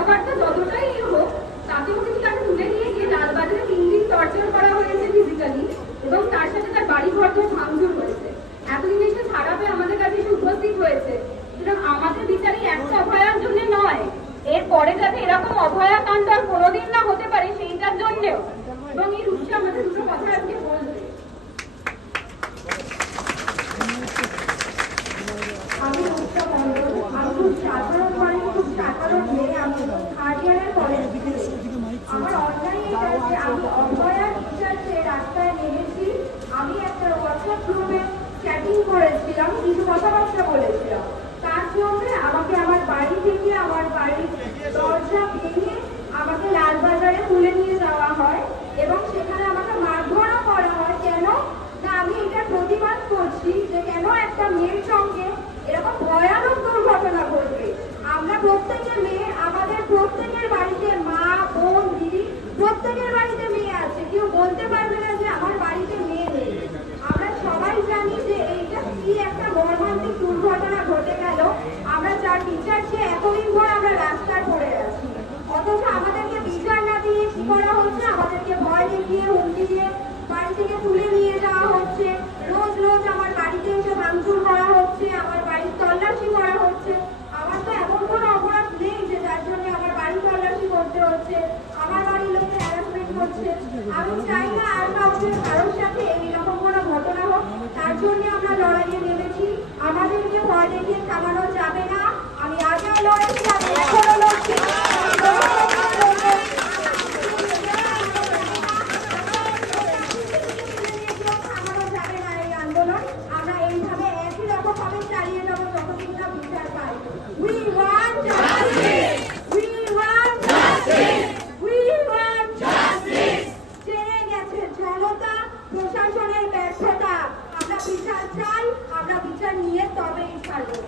কথাবার্তা যতটাই হোক, তাতেও কিন্তু তাকে তুলে নিয়ে গিয়ে লালবাজারে 3 দিন টর্চার করা হয়েছে ফিজিক্যালি, এবং তার সাথে তার বাড়ি ঘর ভাঙচুর হয়েছে। এতদিন এসে ছাড়া পেয়ে আমাদের কাছে এসে উপস্থিত হয়েছে। সুতরাং আমাদের বিচারই একটা অভয়ার জন্য নয়, এর পরে যাতে এরকম অভয়াকাণ্ড আর কোনোদিন না হতে পারে সেইটার জন্যেও। এবং এই রূপসা আমাদের দুটো কথা আজকে বলবে। আমি রূপসা মণ্ডল, আমি খুব সাধারণ বাড়ির খুব সাধারণ মেয়ে। আমি থার্ড ইয়ারের কলেজ। আমার অনলাইন এটা যে আমি অভয়ার বিচার চেয়ে রাস্তায় নেমেছি। আমি একটা হোয়াটসঅ্যাপ গ্রুপে চ্যাটিং করেছিলাম, কিছু কথাবার্তা বলেছিলাম। তার জন্য আমাকে আমার বাড়ি থেকে আমার বাড়ির দরজা ভেঙে আমাকে লালবাজারে তুলে নিয়ে যাওয়া হয় এবং সেখানে আমাকে মারধরও করা হয়। কেন না, আমি এটা প্রতিবাদ করছি যে কেন একটা মেয়ের সঙ্গে এরকম ভয়ানক দুর্ঘটনা ঘটবে। আমরা প্রত্যেকের মেয়ে, আমাদের প্রত্যেকের বাড়িতে মা, বোন, দিদি প্রত্যেকের বাড়িতে মেয়ে আছে। কেউ বলতে পারবে না যে আমার বাড়িতে মেয়ে নেই। আমরা সবাই জানি যে এইটা কি একটা মর্মান্তিক দুর্ঘটনা ঘটে গেল। আমরা যার বিচার চেয়ে এতদিন ধরে আমরা রাস্তায় পড়ে আছি, অথচ আমাদেরকে বিচার না দিয়ে কি করা হচ্ছে, আমাদেরকে ভয় দেখিয়ে হুমকি দিয়ে বাড়ি থেকে তুলে নিয়ে যাওয়া হচ্ছে। রোজ রোজ আমার বাড়িতে এসে ভাঙচুর করা হচ্ছে, আমার বাড়ির তল্লাশি করা হচ্ছে। আমার তো এমন কোনো অপরাধ নেই যে যার জন্য আমার বাড়ি তল্লাশি করতে হচ্ছে, আমার বাড়ির লোকে হ্যারাসমেন্ট করছে। আমি চাই না আর কারোর সাথে এইরকম কোনো ঘটনা হোক। তার জন্য আমরা লড়াইয়ে নেমেছি। আমাদেরকে ভয় দেখিয়ে থামানো যাবে না। আমি আগেও লড়েছি, আমি এখনো লড়ছি। থামানো যাবে না এই আন্দোলন। আমরা এইভাবে একই রকম ভাবে চালিয়ে যাবো যতদিন না বিচার পাই। We want justice. We want justice. We want justice. জেনে গেছে জনতা, প্রশাসনের ব্যর্থতা। আমরা বিচার চাই, আমরা বিচার নিয়ে তবেই ছাড়বো।